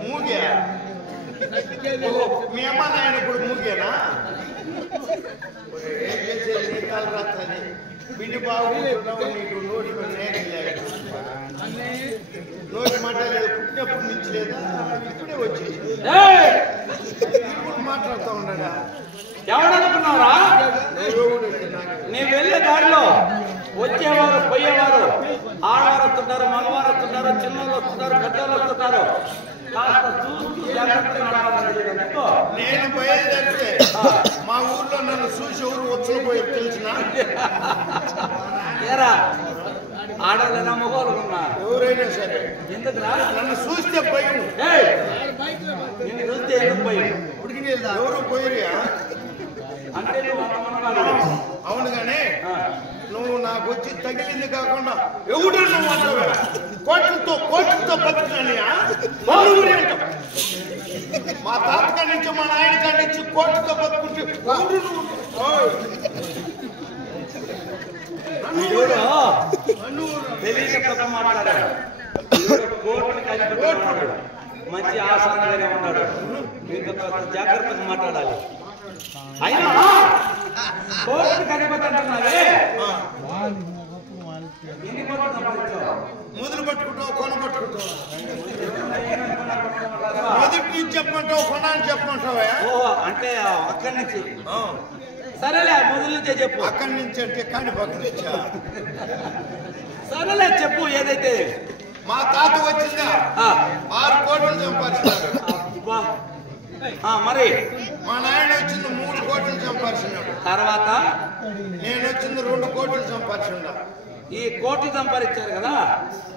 మూగే మీ అమ్మ నాయన ఇప్పుడు మూగేనా? ఏం చేసేది నీ తలరాత్రని పిండి బాగుంటున్నావు, నీకు నోటి నోటి మాట లేదు, పుట్టినప్పుడు నుంచి లేదా, ఇప్పుడే వచ్చేసి ఇప్పుడు మాట్లాడుతూ ఉన్నాడా? ఎవడనుకున్నావురా? నీ వెళ్ళే దారిలో వచ్చేవారు పోయేవారు ఆడవారు వస్తుంటారు, మగవారు వస్తుంటారు, చిన్నోళ్ళు వస్తుంటారు, పెద్దోళ్ళు వస్తుంటారు. కాస్త చూస్తూ జాగ్రత్తగా నేను బయలుదేరితే మా ఊర్లో నన్ను చూసి ఎవరు వచ్చి తెలిసిన ఏరా ఆడవాళ్ళైనా మగవాళ్ళు ఉన్నారు, ఎవరైనా సరే ఎందుకురా నన్ను చూస్తే భయం. నిన్ను చూస్తే ఎందుకు భయం? ఎవరు పోయిరియా అంటే నువ్వు అవును గానీ నువ్వు నాకు వచ్చి తగిలింది కాకుండా ఎవడు నువ్వు అంటావా? కోట్లతో బతికినా మా తాత కాడి నుంచి మా నాయన కాడి నుంచి కోట్లతో బతుకుంటే మంచి ఆసనంగానే ఉన్నాడు, మీతో జాగ్రత్తగా మాట్లాడాలి. అయినా కోర్టు కనిపతి అంటున్నావే, మొదలు పట్టుకుంటావు, కొన పట్టుకుంటావు, మొదటి నుంచి చెప్పమంటావు, కొన అని చెప్పమంటావా? అంటే అక్కడి నుంచి సరేలే, మొదలు నుంచే చెప్పు. అక్కడి నుంచి అంటే కాని పక్కన నుంచా? సరేలే చెప్పు. ఏదైతే మా తాత వచ్చిందా 6 కోట్లు సంపాదించాడు. మరి మా నాయన వచ్చింది 3 కోట్లు సంపాదించినాడు. తర్వాత నేను వచ్చింది 2 కోట్లు సంపాదించున్నా. ఈ కోట్లు సంపాదించారు కదా,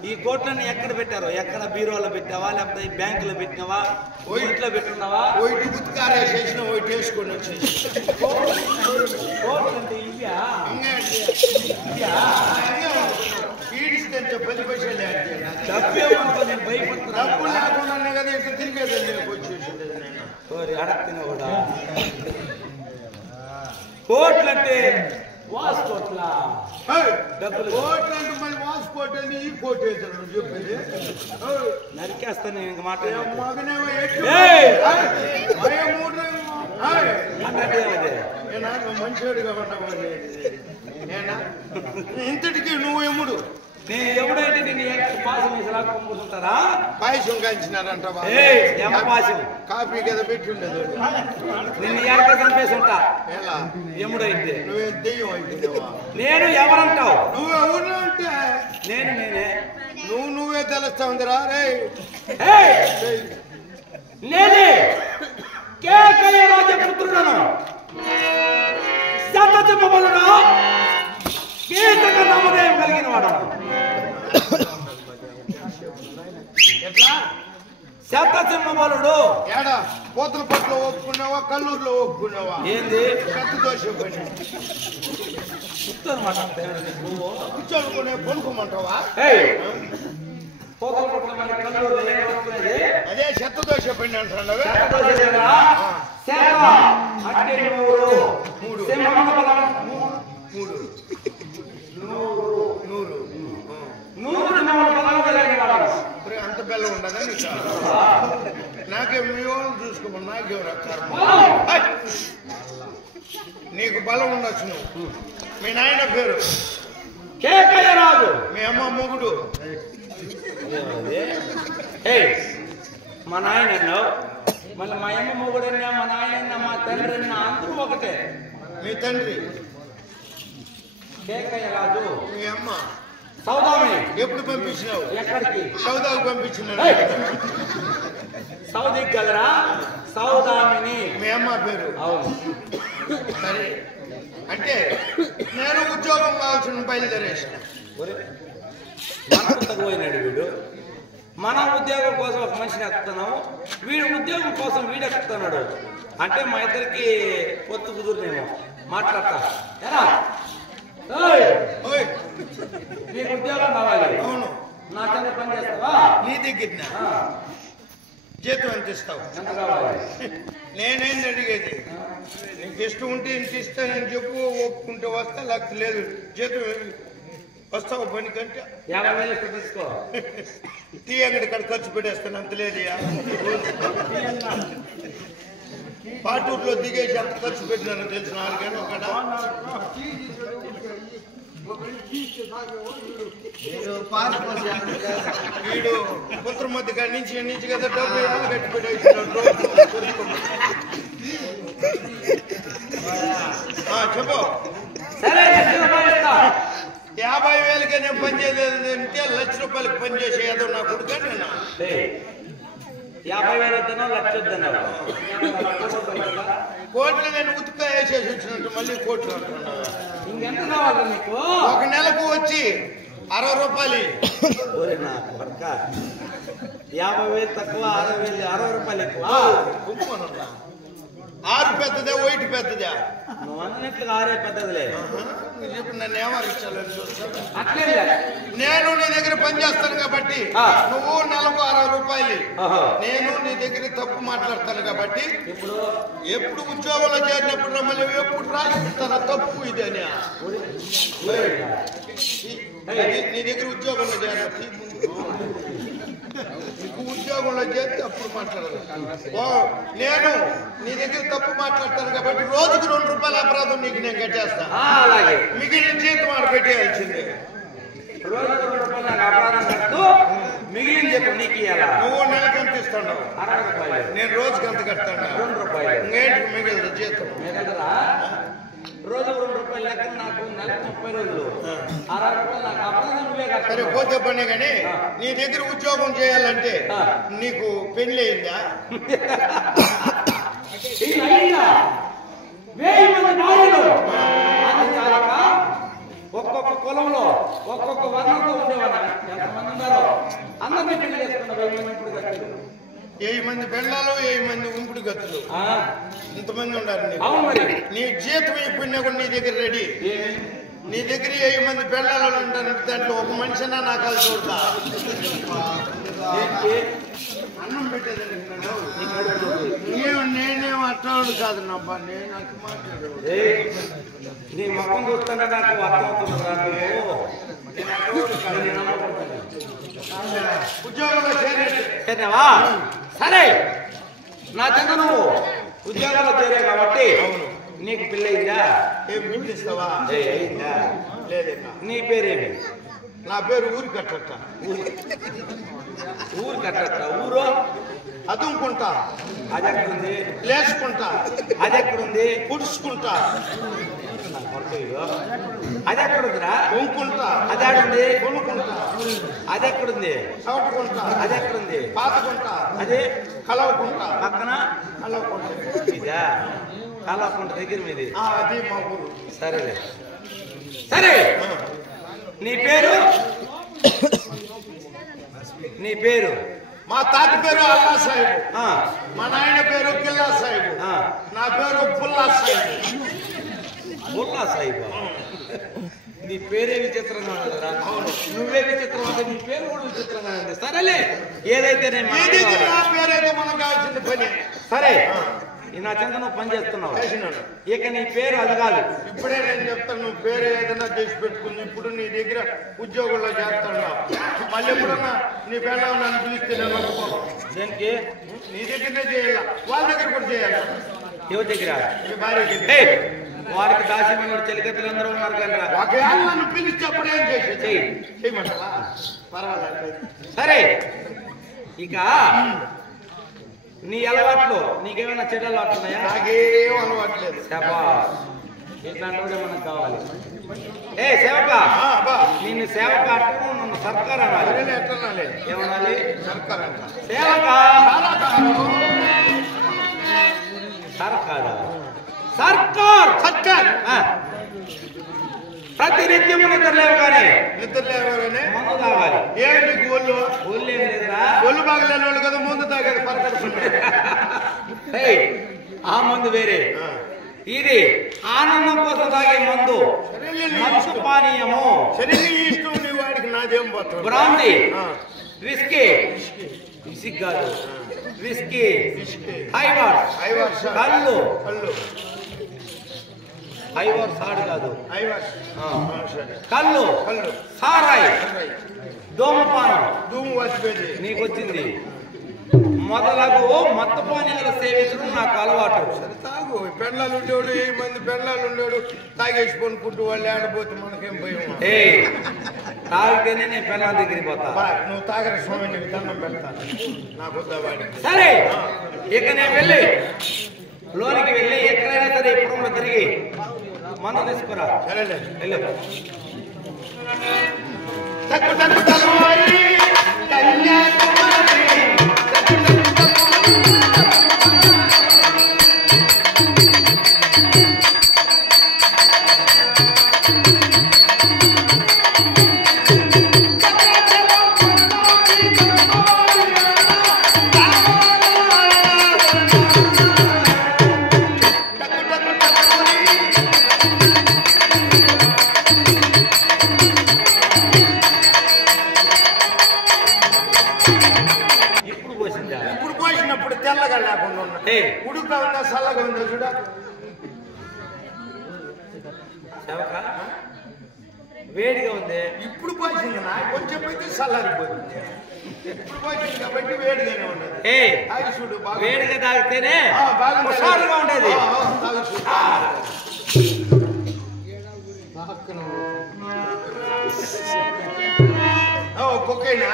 ఈ కోట్లన్నీ ఎక్కడ పెట్టారు? ఎక్కడ బీరోలో పెట్టావా, లేకపోతే బ్యాంకులో పెట్టినావా, ఇంట్లో పెట్టున్నావా? ఒకటి ఉత్కారే చేసిన ఒకటి వేసుకొని వచ్చేసి కోట్లు అంటే ఇవ్యా ఈడిస్తే 10 పైసలు డబ్బు భయపడుతున్నా. డబ్బు లేకుండా కదా ఇట్లా తిరిగేదండి వచ్చేసింది. అడగతిన కూడా కోట్లంటే వాస్ కోట్ల డబ్బులు, కోట్లు అంటే మళ్ళీ వాసు కోట్ అని ఈ కోట్ వేసాడు చెప్పేది. నరికేస్తాను నేను ఇంక మాట్లాడే మగనేమో మంచివాడిగా ఉన్నావు. నేనా ఇంతటికి నువ్వు ఎముడు? నేను ఎవడైతే నేను పాసం వేసేలా కొనుక్కుంటారా? పాయసం కాంచినారంటావా? పాసం కాఫీ కదా పెట్టి ఉండదు. నిన్ను ఎక్కడ చంపేసి ఉంటా. ఎలా ఎముడైతే నువ్వే దెయ్యం అయిపోయినావా? నేను ఎవరంటావు? నువ్వు ఎవరు అంటే నేనే నువ్వే తెలుస్తా ఉందిరా. నేనే కేకయ్య రాజపుత్రుడను, శతజమబలుడు, కీర్తక నామధేయం కలిగిన వాడు. ఎట్లా శతజమబలుడు? ఏడా పోతల పట్లో ఒప్పుకున్నావా, కల్లూరులో ఒప్పుకున్నావా? ఏంది కత్తి దోష పని చెప్తానమాట. కూర్చోనుకునే పనుకోమంటావా? అదే చెత్త దోష పని అంటున్నావే. అంత బెల్లం ఉండదా నీకు? నాకే మీ వాళ్ళు చూసుకోమని నాకేమరా కర్మ. నీకు బలం ఉండొచ్చు. నువ్వు మీ నాయన పేరు కేకయ్య రాజు, మీ అమ్మ మొగుడు మా నాయన, మళ్ళీ మా అమ్మ మొగుడన్నా, మా నాయన, మా తండ్రి అన్న అందరూ ఒకటే. మీ తండ్రి కేకయ్య రాజు. మీ అమ్మ సౌదామిని ఎప్పుడు పంపించినావు? ఎక్కడికి? సౌదాకు పంపించినావు. సౌదీకి కదరా సౌదామిని మీ అమ్మ పేరు? అవును. సరే అంటే నేను ఉద్యోగం కావాల్సిన బయలుదేరేసిన. మనకు తగ్గిపోయినాడు వీడు. మన ఉద్యోగం కోసం ఒక మనిషిని ఎక్కుతున్నాము, వీడు ఉద్యోగం కోసం వీడు ఎక్కుతున్నాడు. అంటే మా ఇద్దరికి పొత్తు కుదురునేమో. మాట్లాడతా ఎలా? నీకు ఉద్యోగం కావాలి? అవును. నా కింద పని చేస్తావా? నీ దగ్గర జీతం ఎంత ఇస్తావు? ఎంత కావాలి? నేనేంది అడిగేది? నీకు ఇష్టం ఉంటే ఇంత ఇస్తానని చెప్పు, ఒప్పుకుంటే వస్తా, లేకపోతే లేదు. జీతం వస్తావు పనికంటే 50,000 తీసుకో. టీ అంగడి ఇక్కడ ఖర్చు పెట్టేస్తాను అంత లేదయ్యా. పాటూరులో దిగేసి ఎంత ఖర్చు పెట్టినానో తెలిసిన ఆడికాను అక్కడ వీడు పుత్ర మధ్య కాడి నుంచి కదా డబ్బు గట్టి పెట్టేసినాడు. చెప్పు. 50,000కే నేను పని చేయలేదు అంటే ₹1,00,000 పని చేసేదో నా కొడుకు నేను 50,000 వద్దనో 1,00,000 వద్దనో కోట్లు నేను ఉతుక వేసేసి వచ్చినట్టు మళ్ళీ కోట్లు అంటున్నా. ఇంకెంత కావాలి నీకు? ఒక నెలకు వచ్చి ₹60. 50,000 తక్కువ, 60,000 ఎక్కువ. 6 పెద్దదే, 1 పెద్దదే. నువ్వు అన్నట్లుగా 6 పెద్దదిలే. ఇప్పుడు నన్ను ఏమరిచాలని చూస్తాను. అట్లే నేను నీ దగ్గర పని చేస్తాను కాబట్టి నువ్వు నెలకు ₹60. నేను నీ దగ్గర తప్పు మాట్లాడతాను కాబట్టి ఎప్పుడు ఉద్యోగంలో చేరినప్పుడు మళ్ళీ ఎప్పుడు రాసిస్తాను తప్పు ఇదని. నీ దగ్గర ఉద్యోగంలో చేరినప్పుడు నీకు ఉద్యోగంలో చేస్తే అప్పుడు మాట్లాడదు. నేను నీ దగ్గర తప్పు మాట్లాడతాను కాబట్టి రోజుకు ₹2 అపరాధం నీకు నేను కట్టేస్తాను. మిగిలిన జీతం ఆడ పెట్టేయాల్సిందే. మిగిలిన జీతం నీకు నువ్వు నెలకు ఎంత ఇస్తాడు? ₹60. నేను రోజుకి ఎంత కడతాను? ₹2. ఇంకేంటికి మిగిలిన జీతం రోజు ₹2 లెక్క నాకు నెలకు 30 రోజులు ₹60 నాకు అపరాధం నువ్వే కట్టాలి. సరే పోతే పని కానీ నీ దగ్గర ఉద్యోగం చేయాలంటే నీకు పెళ్లి అయిందా? 1000 మంది భార్యలు ఒక్కొక్క కులంలో ఒక్కొక్క వర్ణంతో ఉండేవాడు. ఎంతమంది ఉన్నారో అందరినీ పెళ్లి చేసుకున్నారు. 1000 మంది ఇప్పుడు కట్టారు. 1000 మంది పెళ్ళాలు, 1000 మంది ఉంపుడు గతులు, ఇంతమంది ఉన్నారు. అవును మరి నీ జీతం అయిపోయినా కూడా నీ దగ్గర రెడీ. నీ దగ్గర 1000 మంది పెళ్ళాలు ఉంటారు. దాంట్లో ఒక మనిషినా నా కలిసి చూడతా. అన్నం పెట్టేది నేనేం అట్టాడు కాదు నబ్బా. నేను నాకు మాట్లాడేవాడు. నీ మొహం చూస్తుంటే నాకు అర్థమవుతుంది. ఉద్యోగంలో చేరేవా? సరే, నా చెంత నువ్వు ఉద్యోగంలో చేరే కాబట్టి నీకు పెళ్ళయిందా? ఏం పిలిస్తావా? అయిందా? లేదన్నా. నీ పేరేమి? నా పేరు ఊరి కట్టట. ఊరు కట్టట. ఊరు అదుముకుంటా. అది ఎక్కడుంది? లేచుకుంటా. అది ఎక్కడుంది? పుడుచుకుంటా. అది ఎక్కడుందిరా? కొనుక్కుంటా. అది ఆడుంది? కొనుక్కుంటా. అది ఎక్కడుంది? చవటుకుంటా. అది ఎక్కడుంది? పాతకుంటా. అది కలవకుంటా. పక్కన కలవకుంటా. ఇదా? కలవకుంట దగ్గర మీది? అది మా ఊరు. సరేలే. సరే, నీ పేరు? నీ పేరు? మా తాత పేరు అల్లా సాహిబ్. ఆ, మా నాయన పేరు కిల్లా సాహిబ్. నా పేరు పుల్లా సాహిబ్. బుల్లా సాహిబ్. నీ పేరే విచిత్రంగా ఉందిరా. నువ్వే విచిత్రం అంటే నీ పేరు కూడా విచిత్రంగా ఉంది. సరేలే, ఏదైతే నా పేరైతే మనకు కావాల్సింది పని. సరే, నా చెంత నువ్వు పని చేస్తున్నావు. ఇక నీ పేరు అది కాదు. ఇప్పుడే నేను చెప్తాను. నువ్వు పేరు ఏదైనా చేసి పెట్టుకుంది. ఇప్పుడు నీ దగ్గర ఉద్యోగంలో చేస్తున్నావు. మళ్ళీ ఎప్పుడన్నా నీ పేరు నన్ను పిలిస్తే నేను ఒప్పుకోను. దేనికి? నీ దగ్గరనే చేయాల, వాళ్ళ దగ్గర కూడా చేయాలి. ఎవరి దగ్గర? మీ భార్య దగ్గర. వారికి దాసిమైన చెలికత్తలు అందరూ ఉన్నారు కదా. ఒకవేళ నన్ను పిలిస్తే అప్పుడేం చేసి చేయమంటావా? పర్వాలేదు. సరే, ఇక నీ అలవాట్లు నీకేమైనా చెడు అలవాట్లు ఉన్నాయా? నాకేం అలవాట్లేదు. ఇట్లాంటి మనకు కావాలి. ఏ సేవక, నిన్ను సేవక అంటే నన్ను సర్కార్ అనాలి. ఎట్లా ఏమనాలి? సర్కార్ అంట. సేవక సర్కారా? సర్కార్ సర్కార్. ప్రతినిత్యము నిద్ర లేవగానే మందు తాగాలి. ఏంటి ఒళ్ళు? ఒళ్ళు ఏం లేదురా. ఒళ్ళు బాగలేని వాళ్ళు కదా ముందు తాగేది. ఆ మందు వేరే, ఇది ఆనందం కోసం తాగే మందు. మంచు పానీయము. ఇష్టం నీ వాడికి నాదేం పోతుంది. బ్రాందీ, విస్కీ, విసిక్ కాదు విస్కీ, హైవార్స్, కళ్ళు, ఐవర్ సాడు కాదు, కళ్ళు కళ్ళు సారాయి ధూమపానం ధూము వచ్చిపోయింది నీకు వచ్చింది. మొదలగు మత్తపానీయాలు సేవించడం నాకు అలవాటు. తాగు పెళ్ళాలు ఉండేవాడు, 1000 మంది పెళ్ళాలు ఉండేవాడు, తాగేసి కొనుక్కుంటూ వాళ్ళు ఆడబోతే మనకేం భయం. తాగితేనే నేను పెళ్ళాల దగ్గరికి పోతా. నువ్వు తాగర స్వామి, నీకు దండం పెడతా, నాకు వద్దావాడి. సరే, ఇక నేను వెళ్ళి లోనికి వెళ్ళి ఎక్కడైనా సరే ఇప్పుడు తిరిగి మందు తీసుకురా. సరేలే వెళ్ళు. ఇప్పుడు పోసినప్పుడు తెల్లగా లేకుండా ఉడుగా ఉందా చల్లగా ఉందా చూడ. వేడిగా ఉంది. ఇప్పుడు పోసింది నా కొంచెం అయితే చల్లారిపోతుంది. ఇప్పుడు పోసింది కాబట్టి వేడిగానే ఉండదు. చూడు వేడిగా తాగితేనే బాగా ఉండేది. కుక్కైనా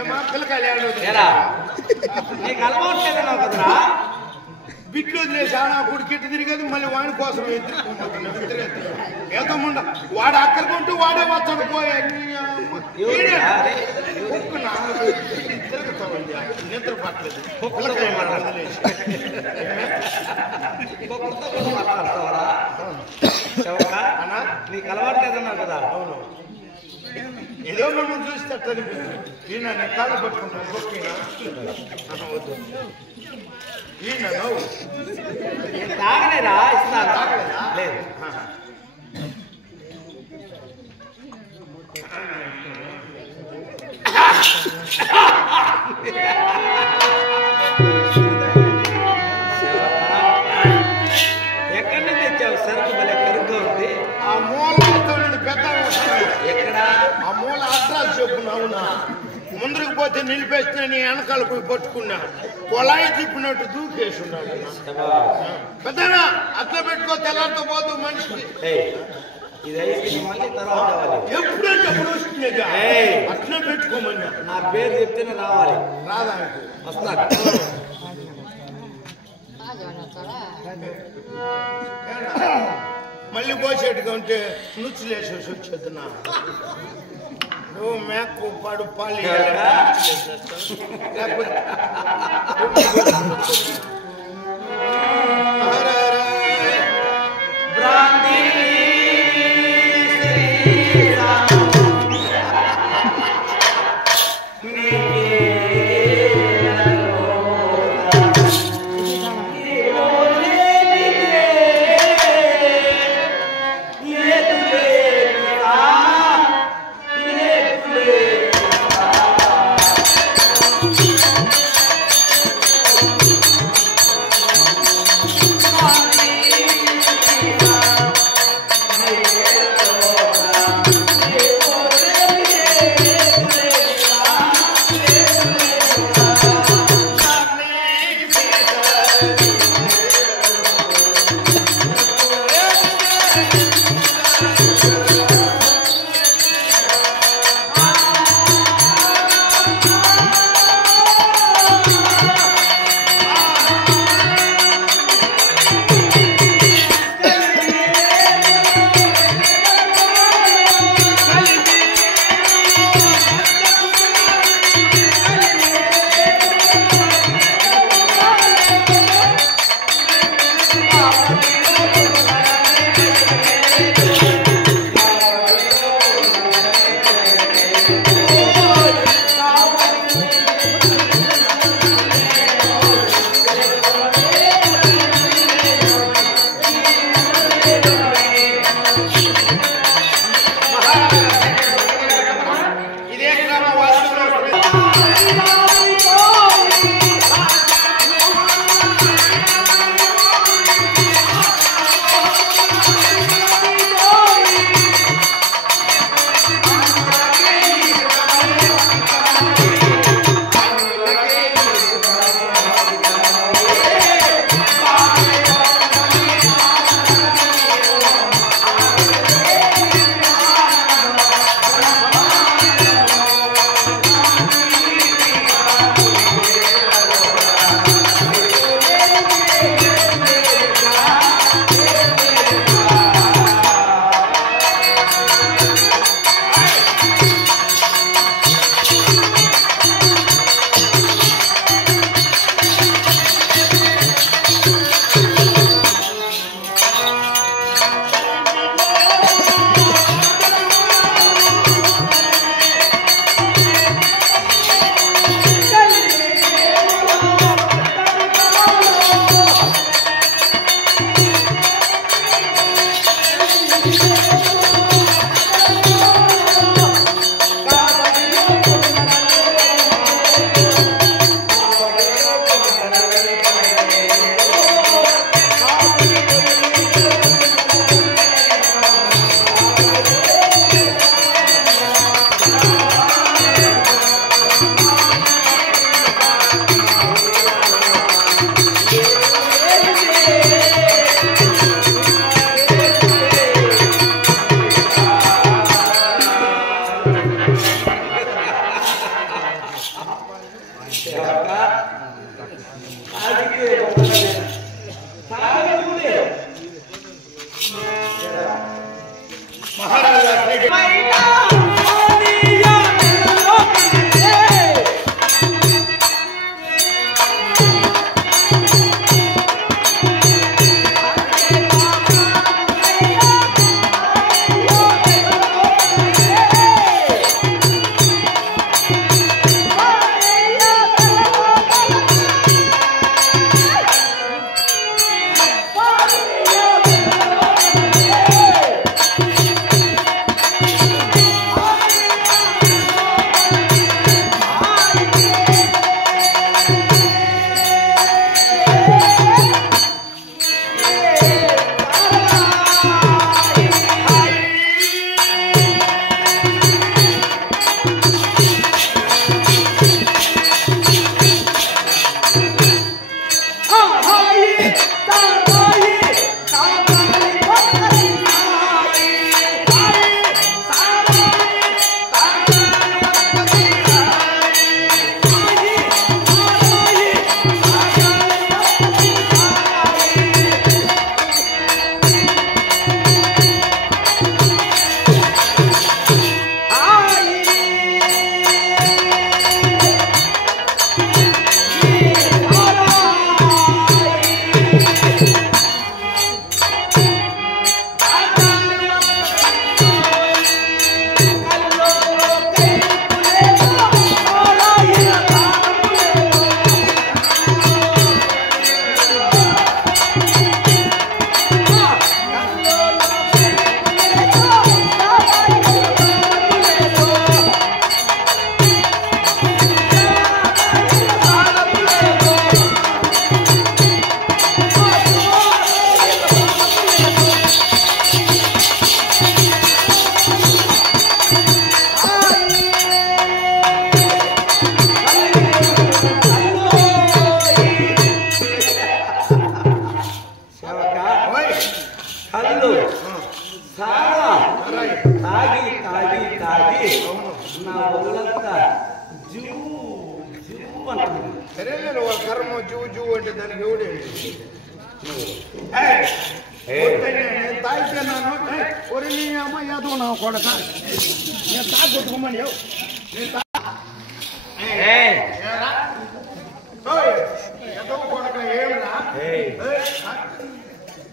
ఏమా పిల్లకాయలు నీకు అలవాటు లేదన్నావు కదరా. బిట్లు వదిలేసి నా కొడుకు తిరిగేది మళ్ళీ వాడి కోసం ఏదో ఉండ వాడు అక్కడికుంటూ వాడే వచ్చాడు పోయా తిరుగుతామండి. నిద్ర పట్టలేదు వదిలేసి నీకు అలవాటు లేదన్నావు కదా. అవును, ఏదో మనం చూస్తే ఈయన కాళ్ళు పట్టుకుంటాను ఈయన తాగలేరా? ఇస్తాను. లేదు. ఎక్కడి నుంచి తెచ్చావు సరుకు? భలే కరుగ్గా ఉంది. ఆ మూల పెద్ద ఎక్కడ? ఆ మూల అడ్రస్ చెప్పు. అవునా, ముందుకు పోతే నిలిపేస్తే నీ వెనకాల పోయి పట్టుకున్నా, కొలాయి తిప్పినట్టు దూకేసి ఉన్నాడు. పెద్దనా అట్లా పెట్టుకో, తెల్లారితో పోతూ మనిషికి. ఇది అయిపోయింది, మళ్ళీ తర్వాత ఎప్పుడంటే అప్పుడు వస్తుంది. అట్లా పెట్టుకోమన్నా. నా పేరు చెప్తేనే రావాలి. రాదా వస్తాడు. మళ్ళీ పోసేట్టుగా ఉంటే నుచ్చులేసేసి వచ్చేది. నా నువ్వు మేకు పాడు పాలి బ్రాంతి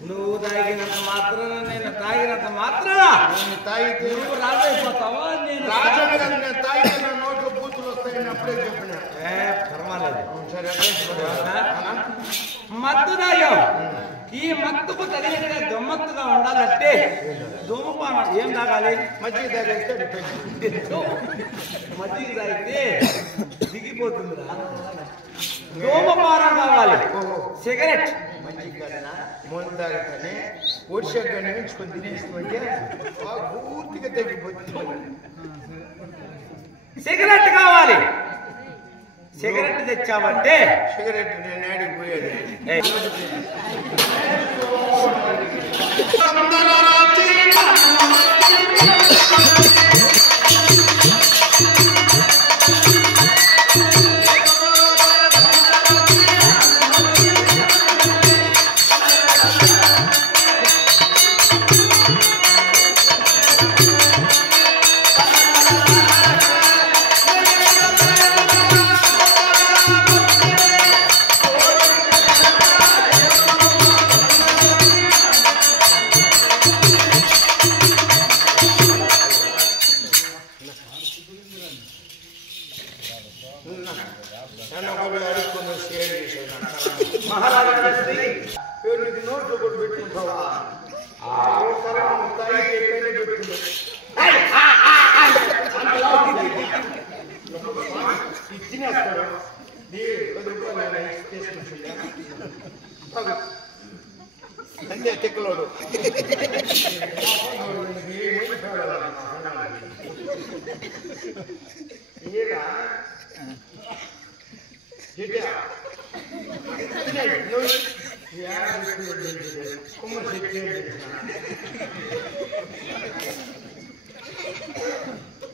నువ్వు తాగినంత మాత్రం నేను తాగినంత మాత్రం తాగితే నువ్వు రాజైపోతావా? నేను తాగితే నా నోట్లో బూతులు వస్తాయని అప్పుడే చెప్పిన. పర్వాలేదు. మత్తు తాగాం. ఈ మత్తుకు తగినట్టుగా గమ్మత్తుగా ఉండాలంటే ధూమపానం ఏం తాగాలి? మజ్జిగ తాగితే మజ్జిగ తాగితే దిగిపోతుందిరా. ధూమపానం కావాలి. సిగరెట్ ముందు తాగితేనే వర్షంగా నేర్చుకొని తినేస్తుంటే పూర్తిగా తగ్గిపోతుంది. సిగరెట్ కావాలి. సిగరెట్ తెచ్చామంటే సిగరెట్ నేను ఆడికి పోయేది. నోట్లు కూడా పెట్టుకుంటావా? తినేస్తాడు. 10 రూపాయలు అంతే తిక్కలోడు.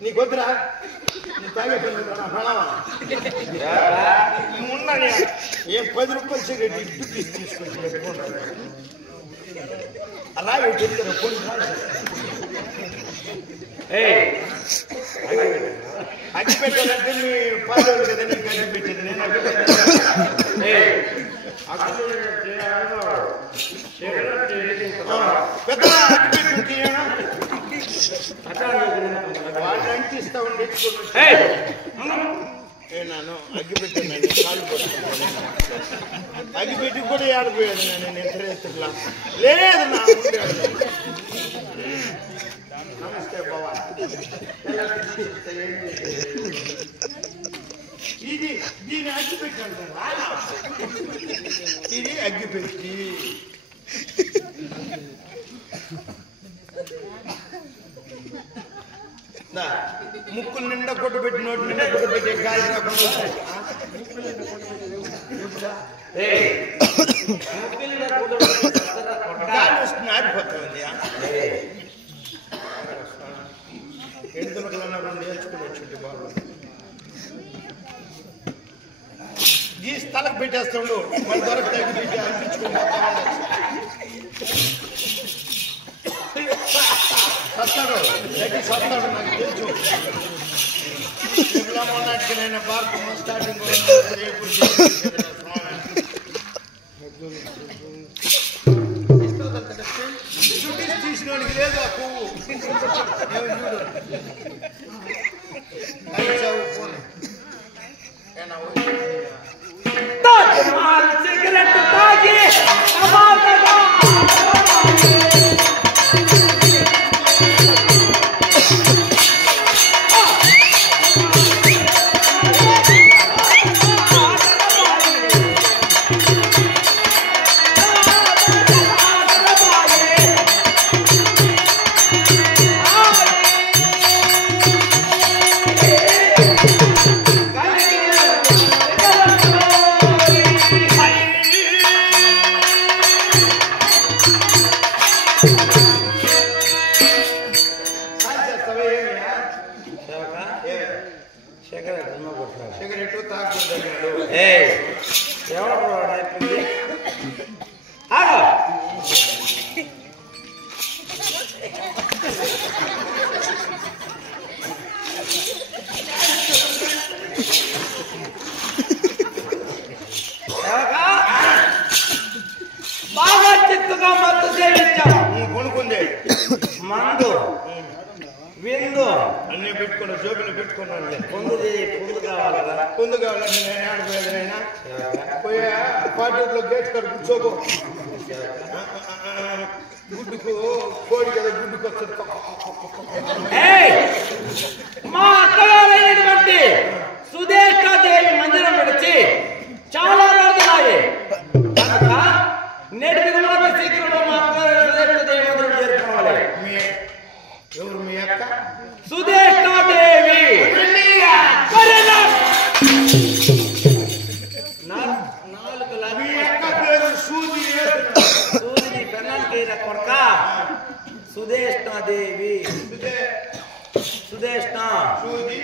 నీకు వద్దురా, నీ తాగే ఉన్నాను. ఏం 10 రూపాయలు సిగరెట్ ఇటు తీసుకొచ్చి పెట్టుకున్నాను. అలా చెప్తారు కొన్ని అగ్గి పెట్టాలంటే మీ పాలు కదా నీకు అగ్గి పెట్టేది. నేను అగ్గి పెద్ద అగ్గి పెట్టి వాళ్ళు అంటిస్తా ఉండి నేను అగ్గి పెట్టాను. కాలు పట్టుకున్నాను. అగ్గి పెట్టి కూడా ఆడిపోయాడు. నేను ఎంతలా లేదు నా నమస్తే బాబా. ఇది దీని అగ్గి పెట్టి అంటారా? ఇది అగ్గి పెట్టి ముక్కులు నిండా కొట్టు పెట్టి నోటి నిండా కొట్టు పెట్టి గాలి గాలి వస్తుంది ఆరిపోతుంది. ఎందుకన్నా రెండు నేర్చుకుని వచ్చింది బాబు. ఈ స్థలకు పెట్టేస్తాడు మన దొరకతే పెట్టి అనిపించుకుని సత్తాడు గట్టి సత్తాడు. నాకు తెలుసు ఇలా మొన్నటికి నేను బాగా స్టార్టింగ్ తీసిన వాడికి లేదు ఆ పువ్వు. సిగరెట్ తాగి సిగరెట్ తాగుతున్నాడు. ఎవరు బాగా చిత్తుగా మత్తు సేవించాం. కొనుక్కుంది మందు విందు అన్నీ పెట్టుకున్నా జోబులు పెట్టుకున్నాను. పొందు కావాలి కదా. ముందు కావాలంటే నేను ఆడిపోయేది. నైనా పోయా పాటలో గేట్ కాడ కూర్చోబో. గుడ్డుకు కోడి కదా గుడ్డుకు వస్తుంది. మా అత్తగారైనటువంటి సుదేశాదేవి మందిరం విడిచి చాలా రోజులాయి కనుక నేటి దిగుమతి శీఘ్రంలో మా అత్తగారు సుదేశాదేవి మందిరం చేరుకోవాలి. ఎవరు మీ అక్క? సుదేశాదేవి మీ అక్క పేరు సూది. సూదిని పెన్నానికి కొడక సుదేష్ణాదేవి. సుదేష్ణ సూది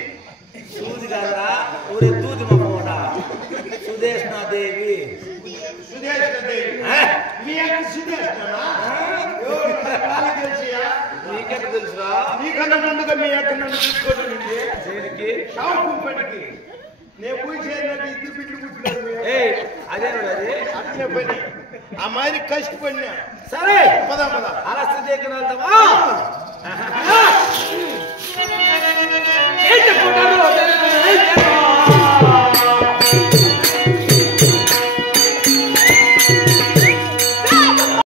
సూది కదా ఊరే దూది మమ్మోట. సుదేష్ణాదేవి. సుదేష్ణాదేవి మీ అక్క సుదేష్ణనా? నీకెట్లా తెలుసురా? నీకన్నా ముందుగా మీ అక్క నన్ను తీసుకోండి. దేనికి? షావుకుంపటికి నేను పోయి చేయనట్టు ఇద్దరు బిడ్డలు పుట్టినారు. అదే అది అట్లే పని ఆ మాదిరి కష్టపడినా. సరే పద పద అలా స్థితి ఎక్కడ వెళ్తావా?